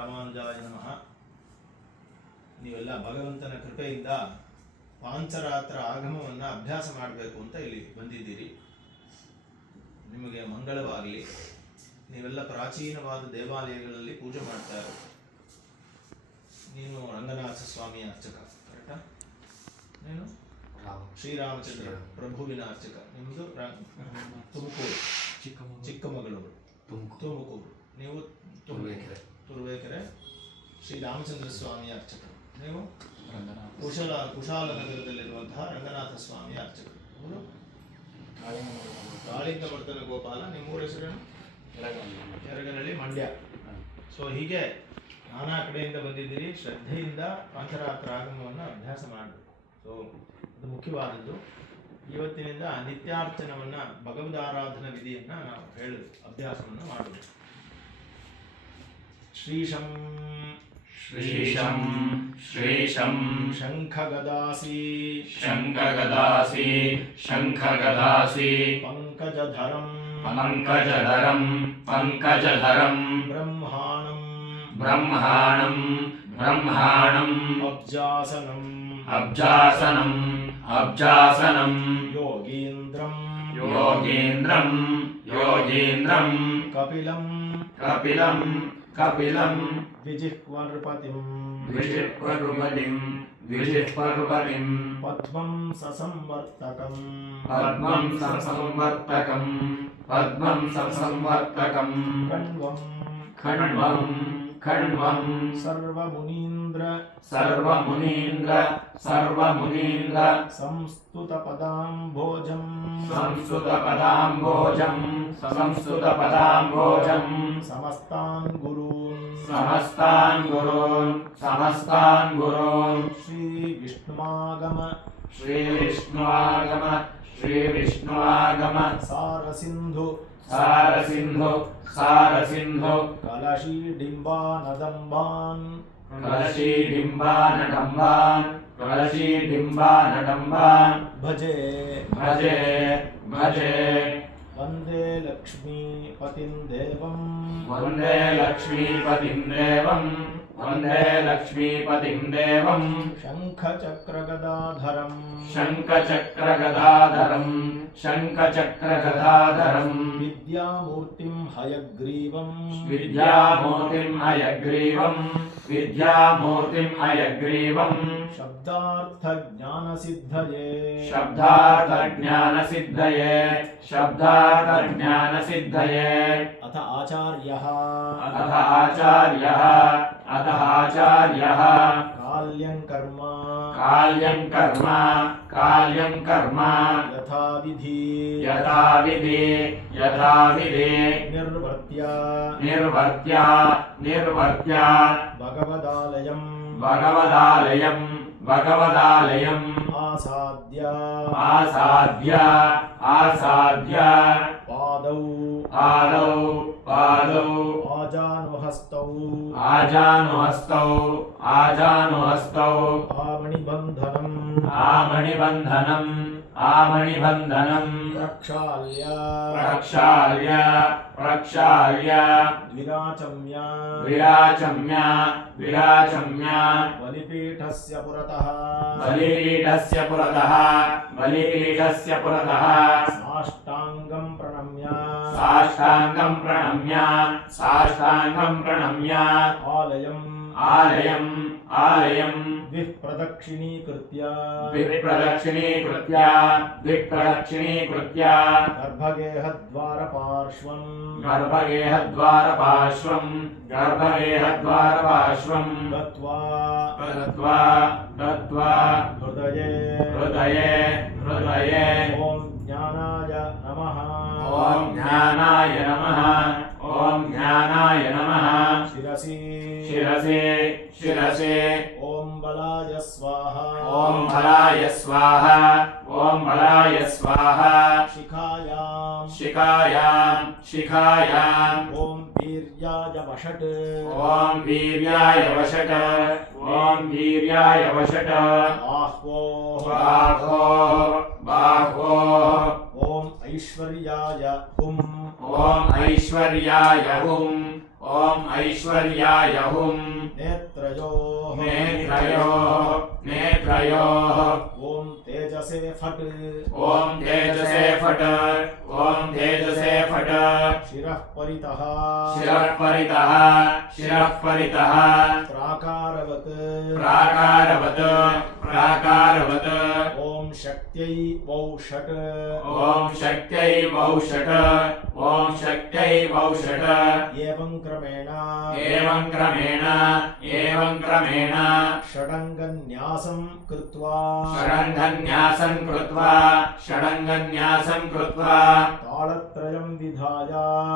ರಾಮಾನುಜಾಯ ನಮಃ. ನೀವೆಲ್ಲ ಭಗವಂತನ ಕೃಪೆಯಿಂದ ಪಾಂಚರಾತ್ರ ಆಗಮವನ್ನು ಅಭ್ಯಾಸ ಮಾಡಬೇಕು ಅಂತ ಇಲ್ಲಿ ಬಂದಿದ್ದೀರಿ. ನಿಮಗೆ ಮಂಗಳವಾಗಲಿ. ನೀವೆಲ್ಲ ಪ್ರಾಚೀನವಾದ ದೇವಾಲಯಗಳಲ್ಲಿ ಪೂಜೆ ಮಾಡ್ತಾ ಇರೋದು. ನೀನು ರಂಗನಾಥ ಸ್ವಾಮಿಯ ಅರ್ಚಕ, ಕರೆಕ್ಟಾ? ನೀನು ಶ್ರೀರಾಮಚಂದ್ರ ಪ್ರಭುವಿನ ಅರ್ಚಕ. ನಿಮ್ಮದು ತುಮಕೂರು, ಚಿಕ್ಕಮಗಳೂರು, ತುಮಕೂರು. ನೀವು ತುರುವೇಕೆರೆ ಶ್ರೀರಾಮಚಂದ್ರ ಸ್ವಾಮಿಯ ಅರ್ಚಕರು. ನೀವು ಕುಶಾಲನಗರದಲ್ಲಿರುವಂತಹ ರಂಗನಾಥ ಸ್ವಾಮಿಯ ಅರ್ಚಕರು. ಹೌದು. ಕಾಳಿಂಗಮರ್ದನ ಗೋಪಾಲ. ನಿಮ್ಮೂರ ಹೆಸರೇನು? ಯರಗನಹಳ್ಳಿ, ಮಂಡ್ಯ. ಸೊ ಹೀಗೆ ನಾನಾ ಕಡೆಯಿಂದ ಬಂದಿದ್ದೀರಿ. ಶ್ರದ್ಧೆಯಿಂದ ಪಾಂಚರಾತ್ರ ಆಗಮವನ್ನು ಅಭ್ಯಾಸ ಮಾಡಬೇಕು. ಸೊ ಅದು ಮುಖ್ಯವಾದದ್ದು. ಇವತ್ತಿನಿಂದ ನಿತ್ಯಾರ್ಚನವನ್ನು, ಭಗವದಾರಾಧನಾ ವಿಧಿಯನ್ನು ನಾವು ಹೇಳೋದು, ಅಭ್ಯಾಸವನ್ನು ಮಾಡೋದು. ಶ್ರೀಶಂ ಶ್ರೀಶಂ ಶ್ರೀಶಂ ಶಂಖಗದಾಸಿ ಶಂಖಗದಾಸಿ ಶಂಖಗದಾಸಿ ಪಂಕಜಧರಂ ಪಂಕಜಧರಂ ಪಂಕಜಧರಂ ಬ್ರಹ್ಮಾಣಂ ಬ್ರಹ್ಮಾಣಂ ಬ್ರಹ್ಮಾಣಂ ಅಬ್ಜಾಸನಂ ಅಬ್ಜಾಸನಂ ಅಬ್ಜಾಸನಂ ಯೋಗೀಂದ್ರಂ ಯೋಗೀಂದ್ರಂ ಯೋಗೀಂದ್ರಂ ಕಪಿಲಂ ಕಪಿಲಂ ಕಪಿಲಂ ವಿಜಿಹ್ವನೃಪತಿಂ ದ್ವಿಜಿಹ್ವನೃಪತಿಂ ದ್ವಿಜಿಹ್ವನೃಪತಿಂ ಪದ್ಮಂ ಸಸಂವರ್ತಕಂ ಪದ್ಮಂ ಸಸಂವರ್ತಕಂ ಪದ್ಮಂ ಸಸಂವರ್ತಕಂ ಕಣ್ವಂ ಖಣ್ವಂ ಖಣ್ವಂ ಸರ್ವಮುನೀಂದ್ರ ಸರ್ವಮುನೀಂದ್ರ ಸರ್ವಮುನೀಂದ್ರ ಸಂಸ್ತುತಪದಾಂಭೋಜಂ ಸಂಸ್ತುತಪದಾಂಭೋಜಂ ಸಂಸ್ತುತಪದಾಂಭೋಜಂ ಸಮಸ್ತಾನ್ ಗುರೂನ್ ಸಮಸ್ತಾನ್ ಗುರೂನ್ ಸಮಸ್ತಾನ್ ಗುರೂನ್ ಶ್ರೀ ವಿಷ್ಣುವಾಗಮ ಶ್ರೀ ವಿಷ್ಣುವಾಗಮ ಶ್ರೀ ವಿಷ್ಣುವಾಗಮ ಸಾರಸಿಂಧು ಸಾರಸಿಂಧು ಸಾರಸಿಂಧು ಕಲಶೀಡಿಂಬಾನದಂಬಾನ್ ಕಲಶೀಡಿಂಬಾನಡಂಬಾನ್ ಕಲಶೀಡಿಂಬಾನಡಂಬಾನ್ ಭಜೆ ಭಜೆ ಭಜೆ ವಂದೇ ಲಕ್ಷ್ಮೀಪತಿಂ ದೇವಂ ವಂದೇ ಲಕ್ಷ್ಮೀಪತಿಂ ದೇವಂ ವಂದೇ ಲಕ್ಷ್ಮೀಪತಿಂ ದೇವಂ ಶಂಖಚಕ್ರಗದಾಧರಂ ಶಂಖಚಕ್ರಗದಾಧರಂ ಶಂಖಚಕ್ರಗದಾಧರಂ ವಿದ್ಯಾಮೂರ್ತಿಂ ಹಯಗ್ರೀವಂ ವಿದ್ಯಾಮೂರ್ತಿಂ ಹಯಗ್ರೀವಂ ವಿದ್ಯಾಮೂರ್ತಿಂ ಹಯಗ್ರೀವಂ ಶಬ್ದಾರ್ಥಜ್ಞಾನಸಿದ್ಧಯೇ ಶಬ್ದಾರ್ಥಜ್ಞಾನಸಿದ್ಧಯೇ ಶಬ್ದಾರ್ಥಜ್ಞಾನಸಿದ್ಧಯೇ ಅಥ ಆಚಾರ್ಯಃ ಅಥ ಆಚಾರ್ಯಃ ಅಥ ಆಚಾರ್ಯಃ ಕಾಲ್ಯಂ ಕರ್ಮ ಕಾಲ್ಯಂ ಕರ್ಮ ಕಾಲ್ಯಂ ಕರ್ಮ ಯಥಾವಿಧಿ ಯಥಾವಿಧಿ ಯಥಾವಿಧಿ ನಿರ್ವರ್ತ್ಯ ನಿರ್ವರ್ತ್ಯ ನಿರ್ವರ್ತ್ಯ ಭಗವದಾಲಯಂ ಭಗವದಾಲಯಂ ಭಗವದಾಲಯಂ ಆಸಾದ್ಯ ಆಸಾದ್ಯ ಆಸಾದ್ಯ ಪಾದೌ ಪಾದೌ ಪಾದೌ ಆಜಾನುಹಸ್ತೌ ಆಜಾನುಹಸ್ತೌ ಆಜಾನುಹಸ್ತೌ ಆಮಣಿಬಂಧನಂ ಆಮಣಿಬಂಧನಂ ಆಮಣಿಬಂಧನಂ ಪ್ರಕ್ಷಾಲ್ಯ ಪ್ರಕ್ಷಾಲ್ಯ ಪ್ರಕ್ಷಾಲ್ಯ ದ್ವಿರಾಚಮ್ಯ ವಿರಾಚಮ್ಯ ವಿರಾಚಮ್ಯ ಬಲಿಪೀಠಸ್ಯ ಪುರತಃ ಬಲಿಪೀಠಸ್ಯ ಪುರತಃ ಬಲಿಪೀಠಸ್ಯ ಪುರತಃ ಸಾಷ್ಟಾಂಗಂ ಪ್ರಣಮ್ಯ ಸಾಷ್ಟಾಂಗಂ ಪ್ರಣಮ್ಯ ಸಾಷ್ಟಾಂಗಂ ಪ್ರಣಮ್ಯ ಆಲಯಂ ಆಲಯಂ ಆಲಯಂ ದ್ವಿಪ್ರದಕ್ಷಿಣೀಕೃತ್ಯ ದ್ವಿಪ್ರದಕ್ಷಿಣೀಕೃತ್ಯ ದ್ವಿಪ್ರದಕ್ಷಿಣೀಕೃತ್ಯ ಗರ್ಭಗೇಹದ್ವಾರಪಾರ್ಶ್ವಂ ಗರ್ಭಗೇಹದ್ವಾರಪಾರ್ಶ್ವಂ ಗರ್ಭಗೇಹದ್ವಾರಪಾರ್ಶ್ವಂ ಗತ್ವಾ ಗತ್ವಾ ಗತ್ವಾ ಹೃದಯೇ ಹೃದಯೇ ಹೃದಯೇ ಓಂ ಜ್ಞಾನಾಯ ನಮಃ ಓಂ ಜ್ಞಾನಾಯ ನಮಃ ಓಂ ಜ್ಞಾನಾಯ ನಮಃ ಶಿರಸಿ ಶಿರಸೆ ಶಿರಸೆ ಓಂ ಬಲಾಯ ಸ್ವಾಹ ಓಂ ಬಲಾಯ ಸ್ವಾಹ ಓಂ ಬಲಾಯ ಸ್ವಾಹ ಶಿಖಾಯಾಂ ಶಿಖಾಯಾಂ ಶಿಖಾಯಾಂ ಓಂ ವೀರ್ಯಾಯ ವಷಟ್ ಓಂ ವೀರ್ಯಾಯ ವಷಟ ಓಂ ವೀರ್ಯಾಯ ವಷಟ ಬಾಹ್ವೋ ಬಾಹೋ ಬಾಹೋ ಓಂ ಐಶ್ವರ್ಯಾಯ ಹುಂ ಓಂ ಐಶ್ವರ್ಯಾಯ ಹುಂ ॐ ऐश्वर्याय हुं नेत्रयोः नेत्रयोः ॐ तेजसे फट् ॐ तेजसे फट् ॐ तेजसे फट् शिरः परितः शिरः परितः प्राकारवत् प्राकारवत् ॐ शक्त्यै वौषट् ॐ शक्त्यै वौषट् ॐ शक्त्यै वौषट् एवं क्रमेण षडङ्गन्यासं कृत्वा षडङ्गन्यासं कृत्वा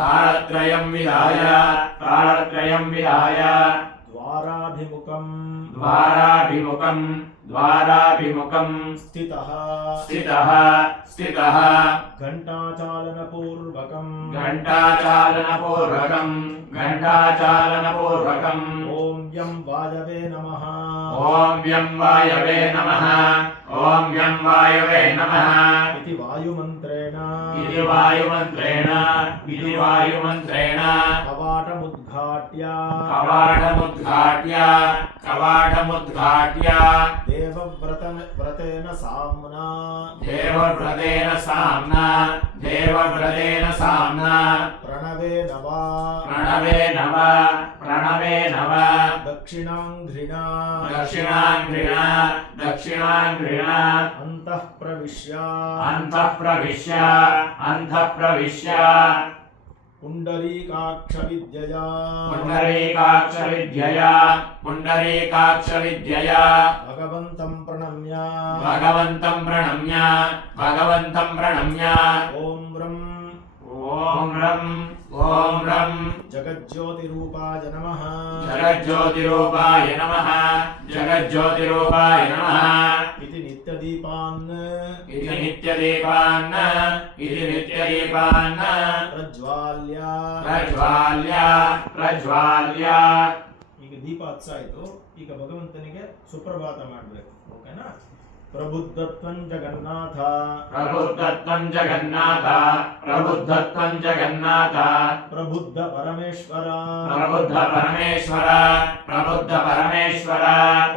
तालत्रयं विधाय द्वाराभिमुखं स्थितः घण्टाचालनपूर्वकं ॐ यं वायवे नमः इति वायुमन्त्रेण कवाटमुद्घाट्य देवव्रतेन साम्ना प्रणवे नव दक्षिणाङ्घ्रिणा अन्तः प्रविश्य पुण्डरीकाक्षविद्यया भगवन्तं प्रणम्य ॐ रं जगज्योतिरूपाय नमः इति नित्यदीपान् ಪ್ರಜ್ವಾಲ್ಯ ಈಗ ದೀಪ ಹಚ್ಚಾಯ್ತು. ಈಗ ಭಗವಂತನಿಗೆ ಸುಪ್ರಭಾತ ಮಾಡಬೇಕು. ಓಕೆನಾ? ಪ್ರಬುದ್ಧತ್ವಂ ಜಗನ್ನಾಥ ಪ್ರಬುದ್ಧ ಪರಮೇಶ್ವರ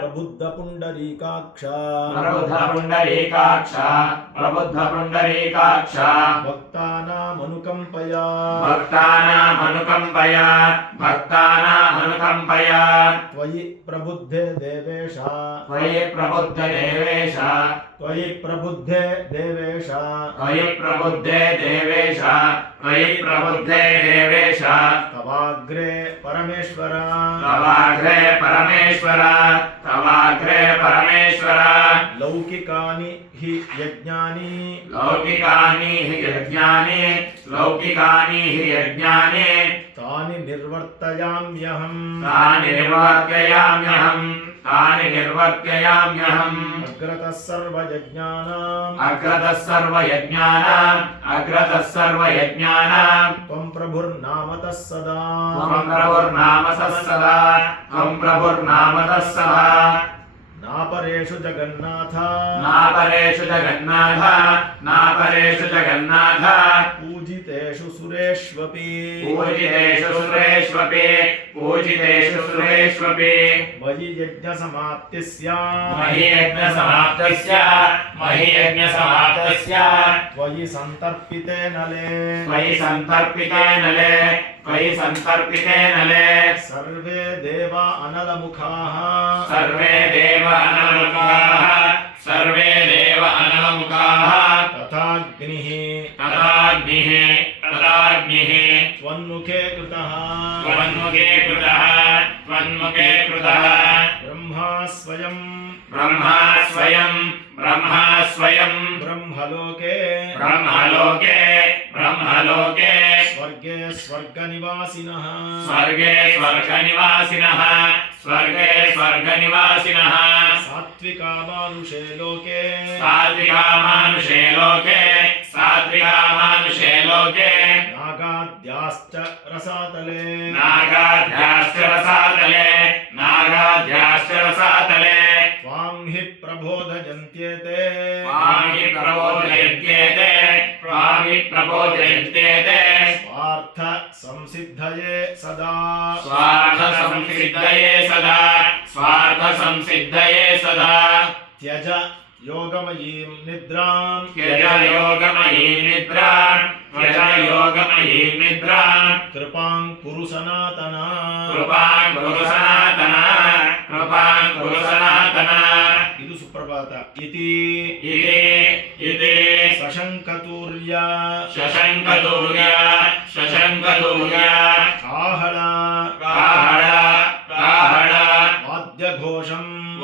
ಪ್ರಬುದ್ಧ ಪುಂಡರೀಕಾಕ್ಷ ಭಕ್ತಾನಾಮನುಕಂಪಯ ತ್ವಯಿ ಪ್ರಬುದ್ಧೇ ದೇವೇಶ त्वयि प्रबुद्धे देवेश तवाग्रे परमेश्वर लौकिकानि हि यज्ञानि तानि निर्वर्तयाम्यहम् अग्रतः सर्वयज्ञानां त्वं प्रभुर्नामतः सदा नापरेषु जगन्नाथ पूजितेषु सुरेष्वपि मयि यज्ञसमाप्तिस्या त्वयि संतर्पिते नले सर्वे देवा अनलमुखाः तथाग्निः त्वन्मुखे कृतः ब्रह्मा स्वयं ब्रह्मलोके स्वर्गे स्वर्गनिवासिनः सात्विका मानुषे लोके नागाद्याश्च रसातले त्वां हि प्रबोधयन्त्येते स्वार्थ संसिद्धये सदा संसिद्धये सदा स्वार्थ संसिद्धये सदा त्यज योगमयीं निद्रां त्यज योगमयीं निद्रां त्यज योगमयीं निद्रां कृपां कुरु सनातना कृपां कुरु सनातना कृपां कुरु सनातना ಇದು ಸುಪ್ರಭಾತ ಇತಿ इति ಸಶಂಕತೂರ್ಯ शशंकतूर्य ಕಾಹಳ काहळ काहळ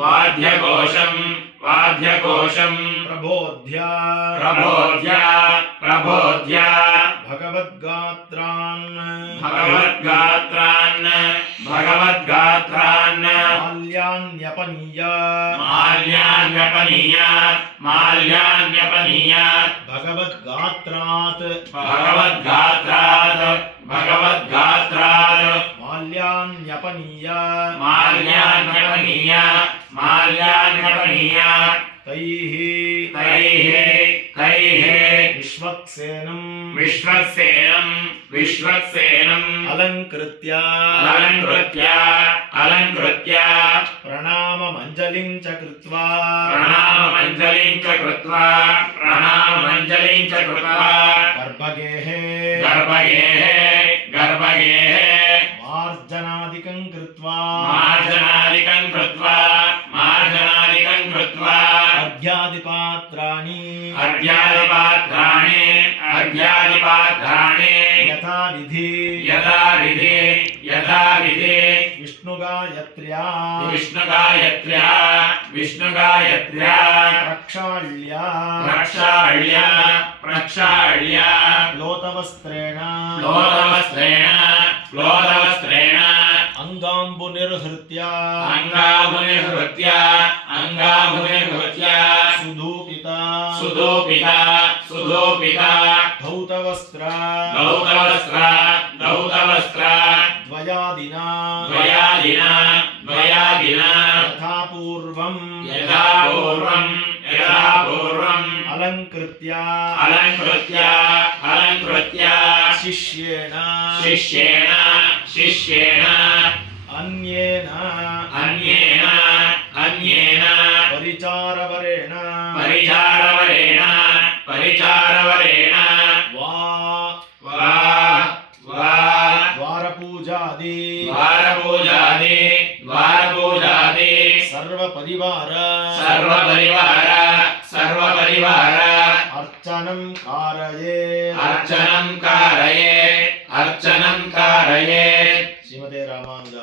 ವಾದ್ಯಘೋಷಂ वाद्यघोषं ಪ್ರಬೋಧ್ಯ प्रबोध्य ಭಗವದ್ಗಾತ್ರಾನ್ भगवद्गात्रान् ಮಾಲ್ಯಾನ್ಯಪನೀಯ माल्यान्यपनीय ಭಗವದ್ಗಾತ್ರಾತ್ भगवद्गात्रात् ಮಾಲ್ಯಾನ್ಯಪನೀಯ माल्यान्यपनीय ತೈಃ ವಿಶ್ವಕ್ಸೇನಂ विश्वक्सेनं ಅಲಂಕೃತ್ಯ अलङ्कृत्य ಪ್ರಣಾಮಮಂಜಲಿಂ ಚ ಕೃತ್ವಾ प्रणाममञ्जलिं च कृत्वा ಗರ್ಭಗೇಃ गर्भगेः ಮಾರ್ಜನಾದಿಕಂ ಕೃತ್ವಾ मार्जनादिकं कृत्वा ಅರ್ಘ್ಯಾದಿಪಾತ್ರಾಣಿ अर्घ्यादिपात्राणि ಯಥಾ ವಿಧಿ यथा विधि ವಿಷ್ಣುಗಾಯತ್ರ್ಯಾ विष्णुगायत्र्या प्रक्षाళ్य ಲೋತವಸ್ತ್ರೇಣ क्लोदवस्त्रेण ಅಂಗಾಂಬು ನಿರ್ಹೃತ್ಯ अंगाभुनिहृत्य सुधूपिता ಧೌತವಸ್ತ್ರ दौतवस्त्र ದ್ವಯಾದಿನಾ ಯಥಾ ಪೂರ್ವಂ ಅಲಂಕೃತ್ಯ ಶಿಷ್ಯೇಣ ಅನ್ಯೇನ ಪರಿಚಾರವರೇಣ ದ್ವಾರಪೂಜಾದಿ ಸರ್ವಪರಿವಾರ ಅರ್ಚನಂ ಕಾರಯೇ अर्चनं कारये ಶ್ರೀಮತೆ ರಾಮಾನುಜ